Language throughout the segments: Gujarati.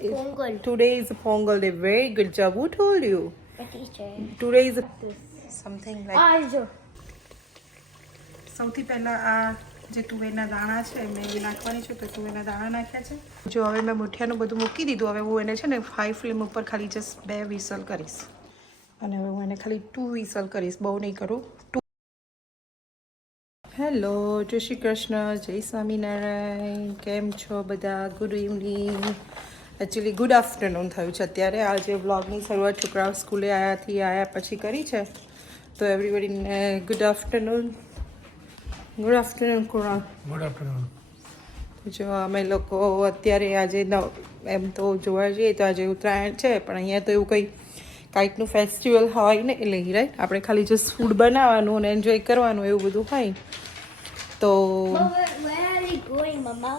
Pongal. Today is Pongal day. Very good job. Who told you? The teacher. Today is something like. Ajo. સૌથી પહેલાં આ જે તુવેરના દાણા છે મેં એ નાખવાની છું તો તુવેરના દાણા નાખ્યા છે. જો હવે મેં મુઠિયાનું બધું મૂકી દીધું. હવે હું એને છે ને હાઈ ફ્લેમ ઉપર ખાલી જસ્ટ 2 વિસલ કરીશ અને હવે હું એને ખાલી 2 વિસલ કરીશ, બહુ નહીં કરું. હેલો, જય શ્રી કૃષ્ણ, જય સ્વામિનારાયણ. કેમ છો બધા? Good evening. Actually good afternoon થયું છે અત્યારે. આજે વ્લોગની શરૂઆત છોકરાઓ સ્કૂલે આવ્યા પછી કરી છે. તો એવરીબડીને good afternoon. Good afternoon Kunal. Good afternoon. જો અમે લોકો અત્યારે આજે એમ તો જોવા જઈએ તો આજે ઉત્તરાયણ છે, પણ અહીંયા તો એવું કાંઈકનું ફેસ્ટિવલ હોય ને એટલે રાઈટ આપણે ખાલી જસ્ટ ફૂડ બનાવવાનું અને એન્જોય કરવાનું એવું બધું હોય. તો Where are we going, Mama?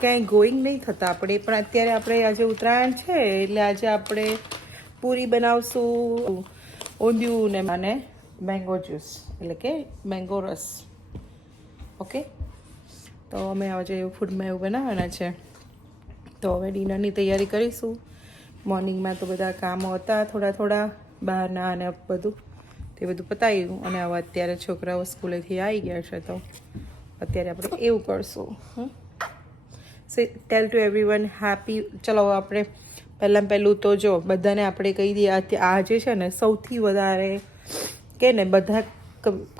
ક્યાંય ગોઈંગ નહીં થતા આપણે, પણ અત્યારે આપણે આજે ઉત્તરાયણ છે એટલે આજે આપણે પૂરી બનાવશું, ઊંધિયું ને મને મેંગો જ્યુસ એટલે કે મેંગો રસ. ઓકે, તો અમે આજે ફૂડમાં એવું બનાવવાના છે. તો હવે ડિનરની તૈયારી કરીશું. મોર્નિંગમાં તો બધા કામો હતા થોડા બહારના અને બધું તે બધું પતાવ્યું અને હવે અત્યારે છોકરાઓ સ્કૂલેથી આવી ગયા છે તો અત્યારે આપણે એવું કરશું. ટેલ ટુ એવરીવન હેપી. ચલો આપણે પહેલું તો જો બધાને આપણે કહી દઈએ આ જે છે ને સૌથી વધારે કે ને બધા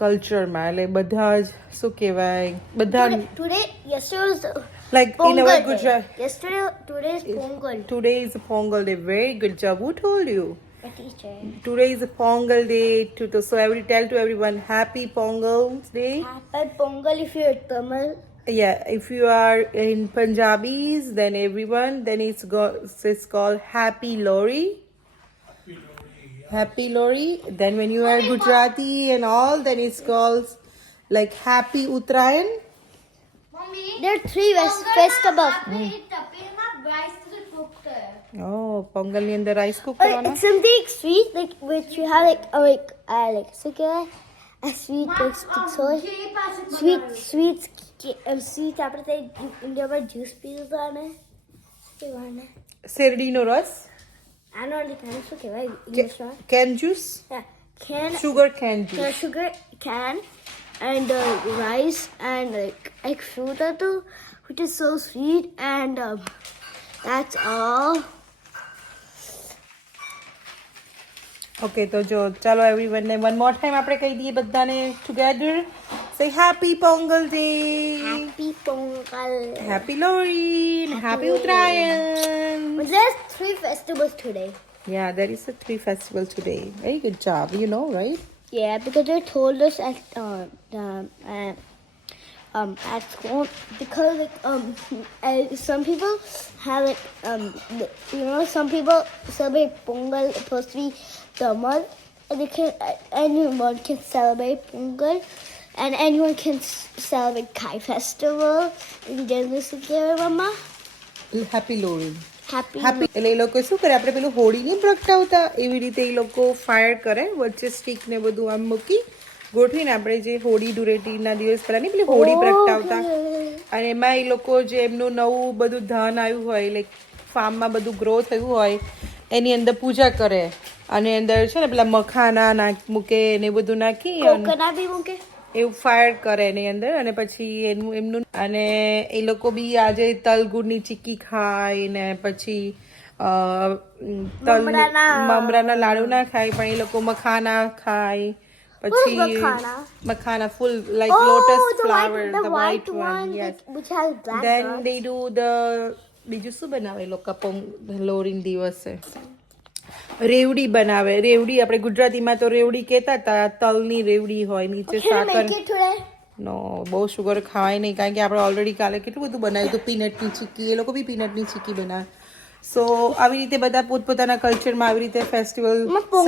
કલ્ચરમાં એટલે બધા જ શું કહેવાય બધા Yesterday was like in Pongal our day. Gujarat. Today is Pongal. Today is Pongal day. Very good job. Who told you? The teacher. Today is Pongal day. So tell to everyone happy Pongal day. Happy Pongal if you're Tamil. Yeah, if you are in Punjabis, then it's called Happy Lori. Happy Lori. Then when you are Gujarati and all, then it's called like Happy Uttarayan. There are 3 festivals. Oh, Pongal ni andar rice cook It's karana. something sweet, like which you have like so a sweet like sweet after India but juice pieces on it. Serdino ras. I know the kind of English one. Can juice. Yeah, can Sugar can juice. yeah, sugar can and rice and like fruit or two, which is so sweet and that's all. Okay, તો જો ચાલો everyone ને one more time આપણે કહી દઈએ બધાને together. Say happy Pongal day. Happy Pongal. Happy Lori. Happy Uttarayan. But there's 3 festivals today. Yeah, there is a 3 festival today. Very good job. You know, right? Yeah, because they told us at school because some people have some people celebrate Pongal supposed to be Tamil and anyone can celebrate Pongal and anyone can celebrate Kai festival in January. Mama, Happy Lori. happy. એટલે એ લોકો શું કરે આપણે પેલું હોળી નહીં પ્રગટાવતા એવી રીતે એ લોકો ફાયર કરે વચ્ચે સ્ટીક ને બધું આમ મૂકી ગોઠવીને આપણે જે હોળી ધૂળેટીના દિવસ પહેલાં નહીં પેલી હોળી પ્રગટાવતા અને એમાં એ લોકો જે એમનું નવું બધું ધાન આવ્યું હોય લાઈક ફાર્મમાં બધું ગ્રો થયું હોય એની અંદર પૂજા કરે અને અંદર છે ને પેલા મખાના મૂકે ને એ બધું નાખી Coconut bhi muke. એવું ફાયર કરે એની અંદર અને પછી એમનું અને એ લોકો બી આજે તલ ગુડની ચીક્કી ખાય ને પછી મમરાના લાડુ ના ખાય પણ એ લોકો મખાના ખાય પછી મખાના ફૂલ like lotus flower the white one yes which has black then dots. they do the બીજું શું બનાવે એ લોકો લોરીન દિવસે રેવડી બનાવે. રેવડી આપણે ગુજરાતીમાં તો રેવડી કહેતા હતા, તલની રેવડી હોય નીચે Can I સાકર. make it today? નો બહુ શુગર ખાવાય નહીં કારણ કે આપણે ઓલરેડી કાલે કેટલું બધું બનાવ્યું હતું પીનટની ચીક્કી, એ લોકો બી પીનટની ચીક્કી બનાવે. સો આવી રીતે બધા પોતપોતાના કલ્ચરમાં આવી રીતે ફેસ્ટિવલ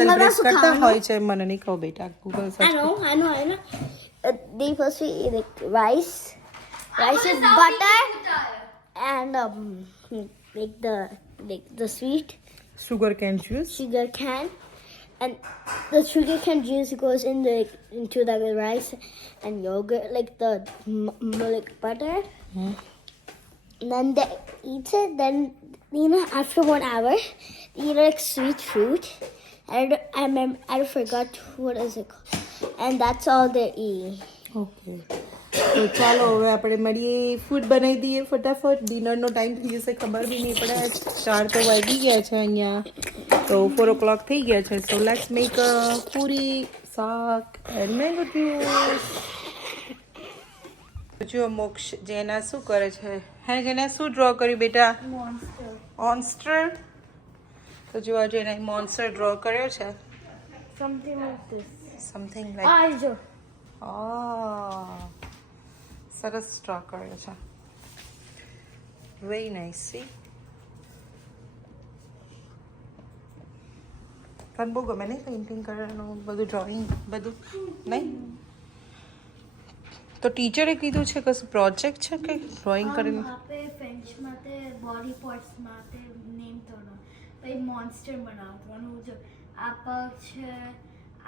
સેલિબ્રેટ કરતા હોય છે. મને નહીં કહો બેટા, Google I search. know. They first we eat like rice with butter and like the sweet sugar cane juice. sugar can, and the sugar cane juice goes into the rice and yogurt, like the like butter. And then they eat it. Then after 1 hour, they eat like sweet fruit. I forgot what is it called. And that's all they eat. Okay તો ચાલો હવે આપણે મળીએ ફૂડ બનાવી દઈએ ફટાફટ ડિનરનો ટાઈમ થઈ જશે ખબર બી નહીં પડે 4 તો વાગી ગયા છે અહીંયા તો 4 o'clock થઈ ગયા છે સો લેટ્સ મેક પૂરી શાક એન્ડ મેંગો જ્યુસ જો મોક્ષ જેના શું કરે છે હે જેના શું ડ્રો કર્યું બેટા Monster. મોન્સ્ટર તો જો આજે એને મોન્સ્ટર ડ્રો કર્યો છે Something like this. Something like Eyes. સરસ ડ્રો કર્યો છે વેરી નાઇસ સી તને બહુ ગમે નહીં પેઇન્ટિંગ કરવાનું બધું ડ્રોઈંગ બધું નહીં તો ટીચરે કીધું છે કે પ્રોજેક્ટ છે કે ડ્રોઈંગ કરીને આપે ફ્રેન્ચ માટે બોડી પાર્ટ્સ માટે નેમ તોડો પછી મોન્સ્ટર બનાવવાનું જો આ પગ છે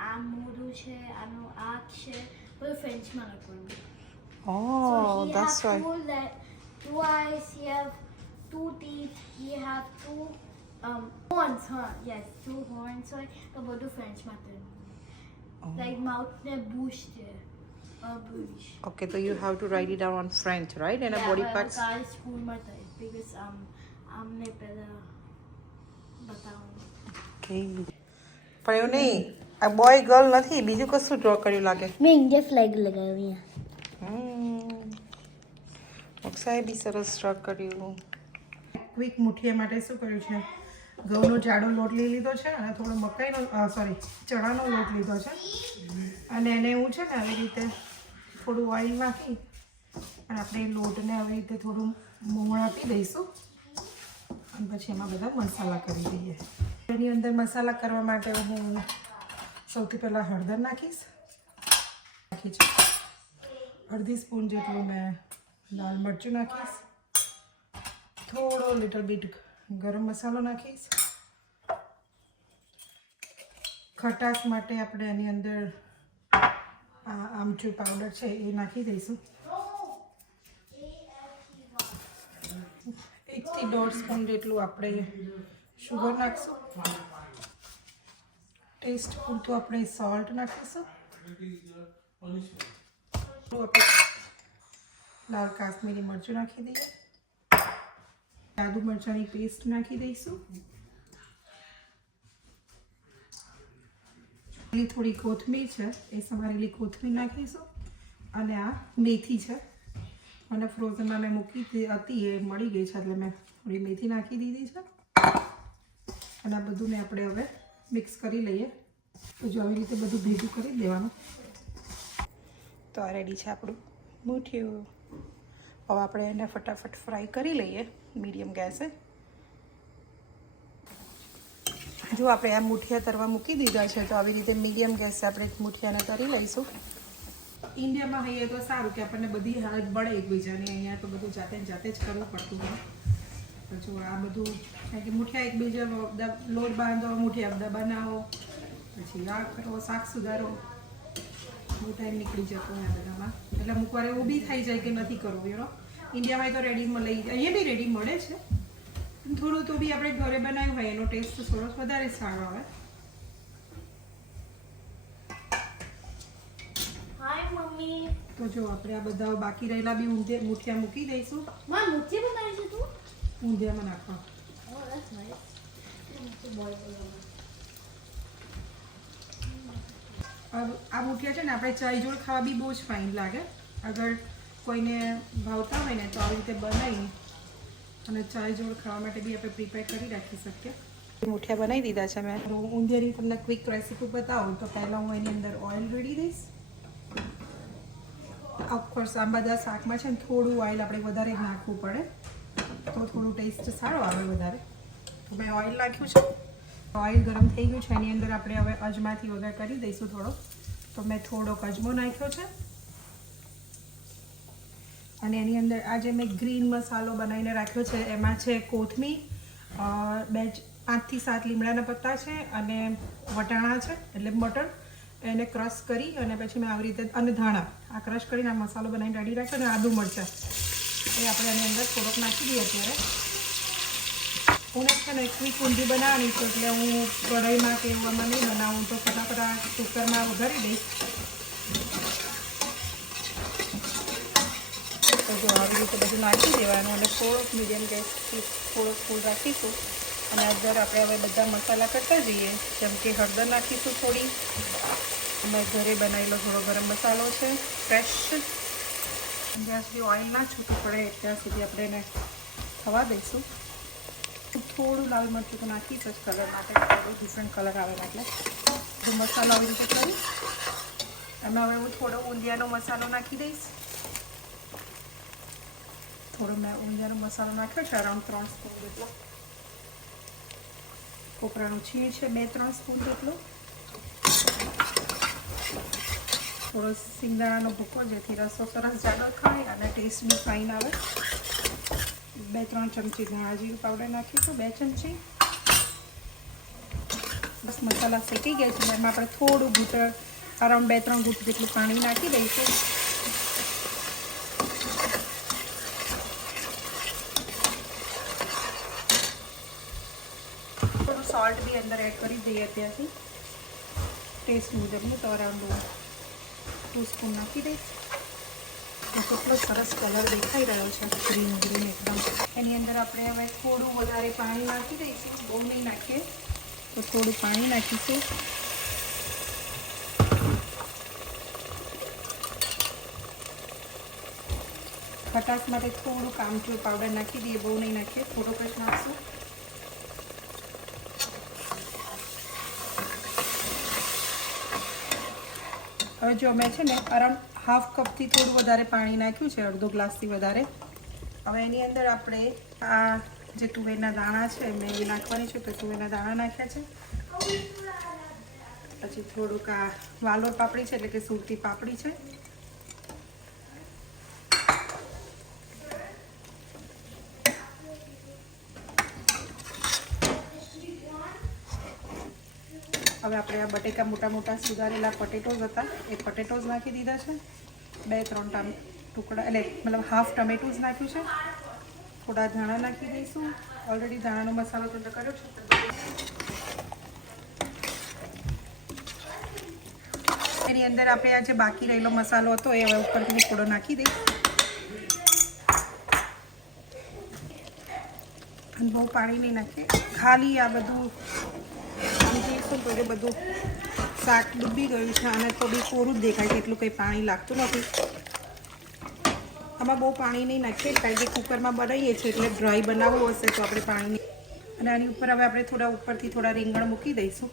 આ મોઢું છે આનો આંખ છે બધું ફ્રેન્ચમાં લખવાનું Oh, that's why. Two eyes, he have 2 teeth, he have 2 horns, yes, 2 horns, so the બધું ફ્રેન્ચમાં તોડવાનું like mouth ને bush છે bush. Okay, so you have to write it down on French, right? And a body parts. કાલ સ્કૂલમાં થાય because અમને પહેલા બતાવવાનું. Okay. પણ એવું નહીં આ બોય ગર્લ નથી બીજું કશું ડ્રો કર્યું લાગે મેં ઇન્ડિયા ફ્લેગ લગાવી અક્ષાએ બી સરસ ડ્રો કર્યું ક્વિક મુઠિયા માટે શું કર્યું છે ઘઉંનો જાડો લોટ લઈ લીધો છે અને થોડો મકાઈનો સોરી ચણાનો લોટ લીધો છે અને એને હું છે ને આવી રીતે થોડું ઓઇલ નાખી અને આપણે લોટને આવી રીતે થોડું મોણ આપી દઈશું અને પછી એમાં બધા મસાલા કરી દઈએ એની અંદર મસાલા કરવા માટે હું સૌથી પહેલાં હળદર નાખીશ નાખી છે અડધી સ્પૂન જેટલું મેં લાલ મરચું નાખીશ થોડો લિટલ બીટ ગરમ મસાલો નાખીશ ખટાશ માટે આપણે એની અંદર આ આમચૂર પાવડર છે એ નાખી દઈશું 1 થી 1.5 સ્પૂન જેટલું આપણે શુગર નાખીશું ટેસ્ટ પૂરતું આપણે સોલ્ટ નાખીશું આપણે લાલ કાશ્મીરી મરચું નાખી દઈએ આદુ મરચાંની પેસ્ટ નાખી દઈશું થોડી કોથમીર છે એ સમારેલી કોથમીર નાખીશું અને આ મેથી છે અને ફ્રોઝનમાં મેં મૂકી હતી એ મળી ગઈ છે એટલે મેં થોડી મેથી નાખી દીધી છે અને આ બધું મેં આપણે હવે મિક્સ કરી લઈએ તો જો આવી રીતે બધું ભેગું કરી દેવાનું તો આ રેડી છે આપણું મુઠિયું હવે આપણે એને ફટાફટ ફ્રાય કરી લઈએ મીડિયમ ગેસે જો આપણે આ મુઠિયા તરવા મૂકી દીધા છે તો આવી રીતે મીડિયમ ગેસે આપણે મુઠિયાને તરી લઈશું ઇન્ડિયામાં હોઈએ તો સારું કે આપણને બધી હેલ્પ મળે એકબીજાની અહીંયા તો બધું જાતે જ કરવું પડતું હોય તો જો આ બધું કારણ કે મુઠિયા એકબીજા લોટ બાંધો મુઠિયા બનાવો પછી આ કરો શાક સુધારો બહુ ટાઈમ નીકળી જતો હોય આ બધામાં એટલે અમુક વાર એવું બી થઈ જાય કે નથી કરવું યુનો ઇન્ડિયામાં તો રેડીમાં લઈ અહીંયા બી રેડી મળે છે થોડું તો બી આપણે ઘરે બનાવ્યું હોય એનો ટેસ્ટ થોડો વધારે સારો આવે હાય મમ્મી તો જો આપણે આ બધા બાકી રહેલા બી મુઠિયા મૂકી દઈશું માં મુઠ્ઠી બનાવી છે તું ઊંધિયામાં નાખવા Oh, that's nice. આ મુઠિયા છે ને આપણે ચાય જોડે ખાવા બી બહુ જ ફાઇન લાગે અગર કોઈને ભાવતા હોય ને તો આવી રીતે બનાવી અને ચાય જોડે ખાવા માટે બી આપણે પ્રિપેર કરી રાખી શકીએ મુઠિયા બનાવી દીધા છે મેં ઊંધિયાની તમને ક્વિક રેસીપી બતાવું તો પહેલાં હું એની અંદર ઓઇલ રેડી દઈશ ઓફકોર્સ આ બધા શાકમાં છે ને થોડું ઓઇલ આપણે વધારે જ નાખવું પડે તો થોડું ટેસ્ટ સારો આવે વધારે તો મેં ઓઇલ નાખ્યું છે ઓઇલ ગરમ થઈ ગયું છે એની અંદર આપણે હવે અજમાથી વઘાર કરી દઈશું થોડો તો મેં થોડોક અજમો નાખ્યો છે અને એની અંદર આ જે મેં ગ્રીન મસાલો બનાવીને રાખ્યો છે એમાં છે કોથમીર 5 થી 7 લીમડાના પત્તા છે અને વટાણા છે એટલે મટર એને ક્રશ કરી અને પછી મેં આવી રીતે અને ધાણા આ ક્રશ કરીને આ મસાલો બનાવીને રેડી રાખ્યો અને આદુ મરચાં એ આપણે આની અંદર થોડોક નાખી દઈએ અત્યારે. હું છે ને ક્વિક ઊંધિયું બનાવવાની છું એટલે હું કઢાઈમાં કે એવામાં નહીં બનાવું તો ફટાફટ આ કુકરમાં વઘારી દઈશ. તો જો આવી રીતે બધું નાખી દેવાનું અને થોડોક મીડિયમ ગેસથી થોડોક ફૂલ રાખીશું. અને અંદર આપણે હવે બધા મસાલા કરતા જઈએ. જેમ કે હળદર નાખીશું થોડી, અમે ઘરે બનાવેલો થોડો ગરમ મસાલો છે ફ્રેશ. જ્યાં સુધી ઓઇલ ના છૂટું પડે ત્યાં સુધી આપણે એને થવા દઈશું. થોડું લાલ મરચું તો નાખી જ કલર માટે, થોડું ડિફરન્ટ કલર આવે એટલે તો મસાલો આવી રીતે કરી. એમાં હવે હું થોડો ઊંધિયાનો મસાલો નાખી દઈશ. થોડો મેં ઊંધિયાનો મસાલો નાખ્યો છે અરાઉન્ડ 3 સ્પૂન જેટલો. કોપરાનું છીણ છે 2-3 સ્પૂન જેટલો. થોડો સિંગદાણાનો ભૂકો જેથી રસો સરસ જાડો થાય અને ટેસ્ટ બી ફાઇન આવે. 2-3 ચમચી ધાણા જીરું પાવડર નાખીશું, 2 ચમચી. બસ મસાલા શેકી ગયા છે એમાં આપણે થોડું ઘૂંટ અરાઉન્ડ 2-3 ઘૂંટ જેટલું પાણી નાખી દઈશું. થોડું સોલ્ટ બી અંદર એડ કરી દઈએ ત્યાંથી ટેસ્ટ મુજબનું. તો અરાઉન્ડ 2 સ્પૂન નાખી દઈશ. કેટલો સરસ કલર દેખાઈ રહ્યો છે, ગ્રીન ગ્રીન એકદમ. એની અંદર આપણે હવે થોડું વધારે પાણી નાખી દઈશું, બહુ નહીં નાખીએ તો થોડું પાણી નાખીશું. ખટાશ માટે થોડું આમચૂર પાવડર નાખી દઈએ, બહુ નહીં નાખીએ, થોડોક જ નાખશું. હવે જો મેં છે ને અરાઉન્ડ હાફ કપથી થોડું વધારે પાણી નાખ્યું છે, અડધો ગ્લાસથી વધારે. હવે એની અંદર આપણે આ જે તુવેરના દાણા છે મેં એ નાખવાની છે, તો તુવેરના દાણા નાખ્યા છે. પછી થોડુંક આ વાલોર પાપડી છે એટલે કે સુરતી પાપડી છે. હવે આપણે આ બટેકા મોટા મોટા સુધારેલા પટેટોઝ હતા એ પટેટોઝ નાખી દીધા છે. 2-3 ટુકડા એટલે મતલબ હાફ ટમેટું જ નાખ્યું છે. થોડા ધાણા નાખી દઈશું. ઓલરેડી ધાણાનો મસાલો તો કર્યો છે. એની અંદર આપણે આ જે બાકી રહેલો મસાલો હતો એ હવે ઉપરથી થોડો નાખી દઈશ. અને બહુ પાણી નહીં નાખીએ, ખાલી આ બધું તો એ બધું શાક ડૂબી ગયું છે અને તો બી કોરું જ દેખાય છે, એટલું કંઈ પાણી લાગતું નથી. આમાં બહુ પાણી નહીં નાખીએ કારણ કે કુકરમાં બનાવીએ છીએ એટલે ડ્રાય બનાવવું હશે તો આપણે પાણી. અને આની ઉપર હવે આપણે થોડા ઉપરથી થોડા રીંગણ મૂકી દઈશું.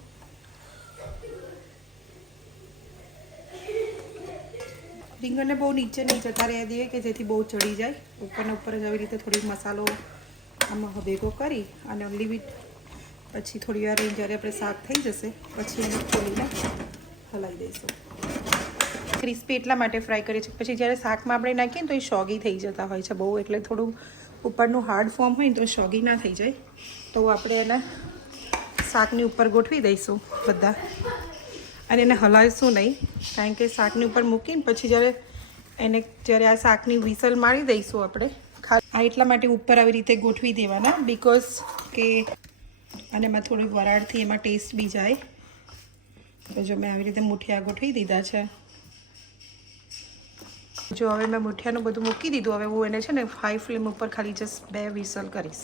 રીંગણને બહુ નીચે નહીં જતા રહેવા દઈએ કે જેથી બહુ ચડી જાય. ઉપરને ઉપર જ આવી રીતે થોડી મસાલો આમાં ભેગો કરી અને ઓનલી બીટ પછી થોડી વાર જ્યારે આપણે શાક થઈ જશે પછી એને ખોલીને હલાવી દઈશું. ક્રિસ્પી એટલા માટે ફ્રાય કરીએ છીએ, પછી જ્યારે શાકમાં આપણે નાખીએ ને તો એ સોગી થઈ જતા હોય છે બહુ, એટલે થોડું ઉપરનું હાર્ડ ફોર્મ હોય ને તો સોગી ના થઈ જાય. તો આપણે એને શાકની ઉપર ગોઠવી દઈશું બધા અને એને હલાવીશું નહીં કારણ કે શાકની ઉપર મૂકીને પછી જ્યારે આ શાકની વિસલ મારી દઈશું આપણે આ એટલા માટે ઉપર આવી રીતે ગોઠવી દેવાના, બિકોઝ કે અને એમાં થોડી વરાળથી એમાં ટેસ્ટ બી જાય. તો જો મેં આવી રીતે મૂઠિયા ગોઠવી દીધા છે. જો હવે મેં મૂઠિયાનું બધું મૂકી દીધું. હવે હું એને છે ને હાઈ ફ્લેમ ઉપર ખાલી જસ્ટ 2 વિસલ કરીશ.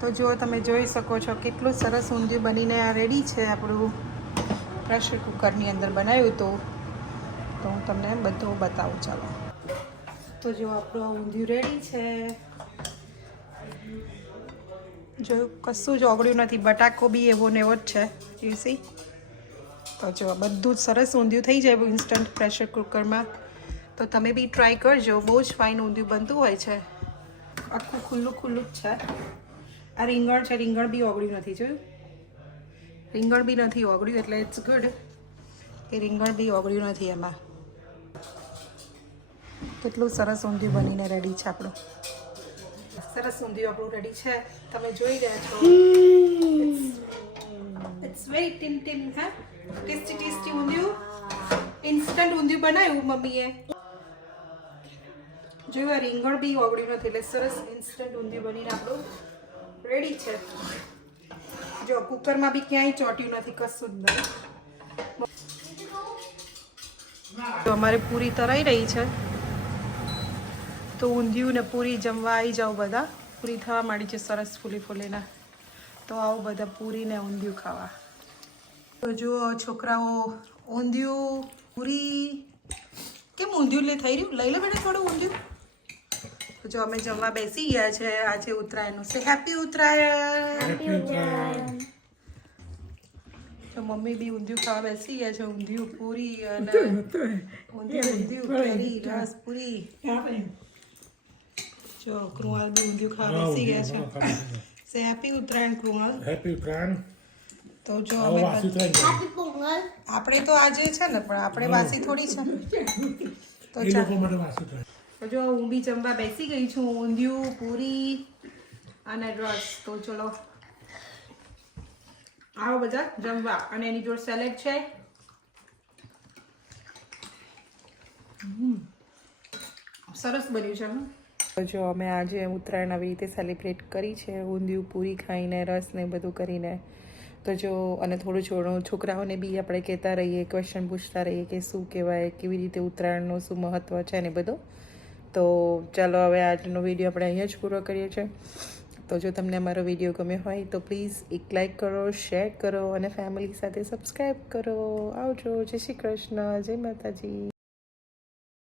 તો જો તમે જોઈ શકો છો કેટલું સરસ ઊંધિયું બનીને આ રેડી છે. આપણું પ્રેશર કુકરની અંદર બનાવ્યું તો હું તમને બધું બતાવું. ચાલો તો જો આપણું ઊંધિયું રેડી છે. જો કશું જ ઓગળ્યું નથી, બટાકો બી એવો ને એવો જ છે. You C. તો જો બધું જ સરસ ઊંધિયું થઈ જાય ઇન્સ્ટન્ટ પ્રેશર કુકરમાં. તો તમે બી ટ્રાય કરજો, બહુ જ ફાઇન ઊંધિયું બનતું હોય છે. આખું ખુલ્લું ખુલ્લું જ છે. આ રીંગણ છે, રીંગણ બી ઓગળ્યું નથી. જોયું, રીંગણ બી નથી ઓગળ્યું એટલે ઇટ્સ ગુડ કે રીંગણ બી ઓગળ્યું નથી એમાં. કેટલું સરસ ઊંધિયું બનીને રેડી છે આપણું. સરસ ઊંધિયું આપણું રેડી છે, તમે જોઈ રહ્યા છો. ઇટ્સ વેરી ટીમ હા, ટેસ્ટી ટેસ્ટી ઊંધિયું. ઇન્સ્ટન્ટ ઊંધિયું બનાવ્યું મમ્મીએ. જેવા રીંગણ બી ઓગળ્યું નથી એટલે સરસ ઇન્સ્ટન્ટ ઊંધિયું બનીને આપણું રેડી છે. જો કુકરમાં બી ક્યાંય ચોટ્યું નથી કશું જ નહીં. તો અમારે પૂરી તરાઈ રહી છે તો ઊંધિયું ને પૂરી જમવા આવી જાઓ બધા. પૂરી થવા માંડી છે સરસ ફૂલીને તો આવો બધા પૂરી ને ઊંધિયું ખાવા. તો જુઓ છોકરાઓ ઊંધિયું પૂરી કેમ ઊંધિયું થઈ રહ્યું લઈ લે બેટા થોડું ઊંધિયું. તો જો અમે જમવા બેસી ગયા છે. આજે ઉત્તરાયણનું છે. હેપી ઉત્તરાયણ. તો મમ્મી બી ઊંધિયું ખાવા બેસી ગયા છે. ઊંધિયું પૂરી અને ઊંધિયું કેરી રસ પૂરી. જો કૃણાલ બી ઊંધિયું ખાવા બેસી ગયા છે. હેપી ઉત્તરાયણ કૃણાલ. હેપી ઉત્તરાયણ. તો જો અમે હેપી પોંગલ. આપણે તો આજે છે ને પણ આપણે વાસી થોડી છે. તો એ લોકો માટે વાસી ઉત્તરાયણ. તો જો હું બી જમવા બેસી ગઈ છું. ઊંધિયું પૂરી અને રસ. તો ચલો આવો બધા જમવા. અને એની જોડે સેલેડ છે. સરસ બન્યું છે. તો જો અમે આજે ઉત્તરાયણ આવી રીતે સેલિબ્રેટ કરી છે. ઊંધિયું પૂરી ખાઈને રસ ને બધું કરીને. તો જો અને થોડું છોકરાઓને બી આપણે કહેતા રહીએ, ક્વેશ્ચન પૂછતા રહીએ કે શું કહેવાય, કેવી રીતે ઉત્તરાયણનું શું મહત્ત્વ છે ને બધું. તો ચાલો હવે આજનો વિડીયો આપણે અહીંયા જ પૂરો કરીએ છીએ. તો જો તમને અમારો વિડીયો ગમ્યો હોય તો પ્લીઝ એક લાઈક કરો, શેર કરો અને ફેમિલી સાથે સબસ્ક્રાઈબ કરો. આવજો. જય શ્રી કૃષ્ણ. જય માતાજી.